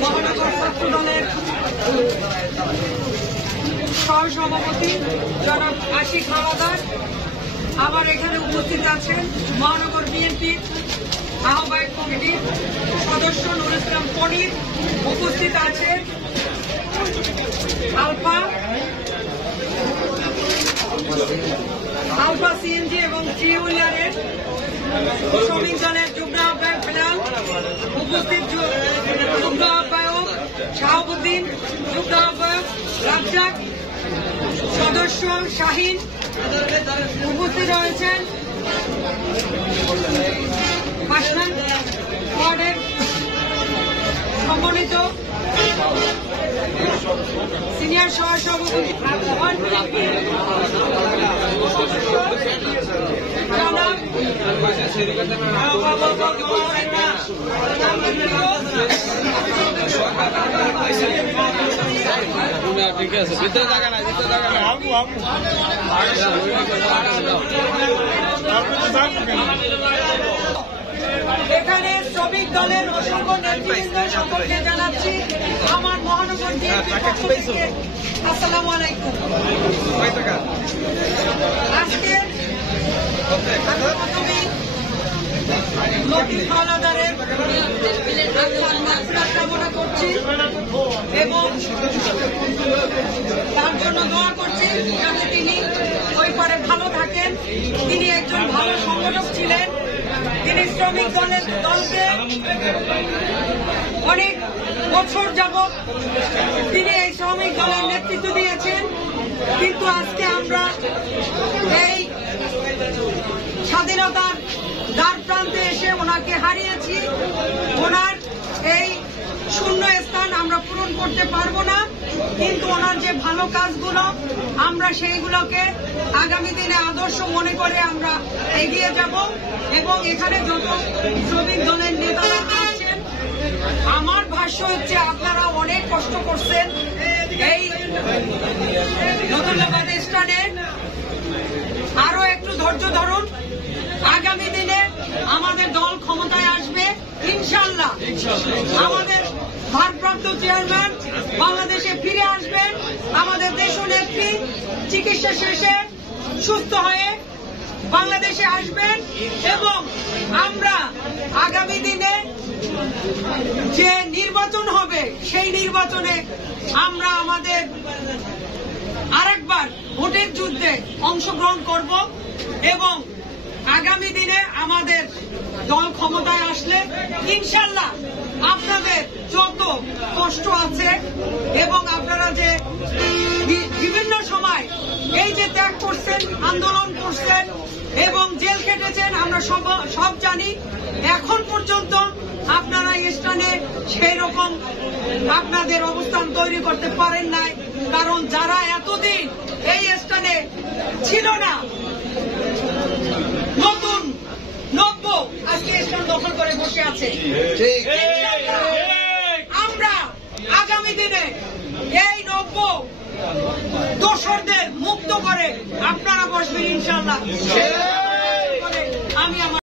মহানগর ছাত্র দলের সহসভাপতি জনাব আশিক হাওলাদার, আবার এখানে উপস্থিত আছেন মহানগর বিএনপির আহ্বায়ক কমিটির সদস্য নুরুল ইসলাম পনির, উপস্থিত আছেন আলফা সিএনজি এবং থ্রি হুইলারের শ্রমিক দলের যুগ্ম আহ্বায়ক বেলাল, উপস্থিত যুগ্ম আহ্বায়ক শাহাবুদ্দিন, যুগ্ম আহ্বায়ক রাজ্জাক, সদস্য শাহিন, উপস্থিত রয়েছেন 5 নং ওয়ার্ডের সম্মানিত সিনিয়র সহসভাপতি ঠিক আছে, ভিতরে জায়গা নাই, ভিতরে জায়গা নাই। এখানে শ্রমিক দলের অসংখ্য নেতৃবৃন্দ সকলকে জানাচ্ছি আমার মহানগর বিএনপির পক্ষ থেকে আসসালামু আলাইকুম। আজকে আমি প্রথমেই লতিফ হাওলাদারের মাগফিরাত কামনা করছি এবং তার জন্য দোয়া করছি যাতে তিনি ওই পারে ভালো থাকেন। তিনি একজন ভালো সংগঠক ছিলেন। তিনি শ্রমিক দলকে অনেক বছর যাবৎ তিনি এই শ্রমিক দলের নেতৃত্ব দিয়েছেন, কিন্তু আজকে আমরা এই স্বাধীনতার দ্বার প্রান্তে এসে ওনাকে হারিয়েছি। ওনার এই শূন্য স্থান আমরা পূরণ করতে পারবো না, কিন্তু ওনার যে ভালো কাজগুলো আমরা সেইগুলোকে আগামী দিনে আদর্শ মনে করে আমরা এগিয়ে যাব এবং এখানে যত শ্রমিক দলের নেতারা আছেন, আমার ভাষ্য হচ্ছে আপনারা অনেক কষ্ট করছেন এই নতুনবাদ স্থানে, আরো একটু ধৈর্য ধরুন। আগামী দিনে আমাদের দল ক্ষমতায় আসবে ইনশাল্লাহ। আমাদের ভারপ্রাপ্ত চেয়ারম্যান বাংলাদেশে ফিরে আসবেন, আমাদের দেশনেত্রী চিকিৎসা শেষে সুস্থ হয়ে বাংলাদেশে আসবেন এবং আমরা আগামী দিনে যে নির্বাচন হবে সেই নির্বাচনে আমরা আমাদের আরেকবার ভোটের যুদ্ধে অংশগ্রহণ করব এবং আগামী দিনে আমাদের দল ক্ষমতায় আসলে ইনশাল্লাহ আপনাদের যত কষ্ট আছে এবং আপনারা যে বিভিন্ন সময় এই যে ত্যাগ করছেন, আন্দোলন করছেন এবং জেল খেটেছেন, আমরা সব জানি। এখন পর্যন্ত আপনারা এই স্থানে সেই রকম আপনাদের অবস্থান তৈরি করতে পারেন নাই, কারণ যারা এতদিন এই স্থানে ছিল না, নতুন নব্য আজকে স্থান দখল করে বসে আছে। আমরা আগামী দিনে এই নব্য দোসরদের মুক্ত করে আপনারা বসবেন ইনশাল্লাহ।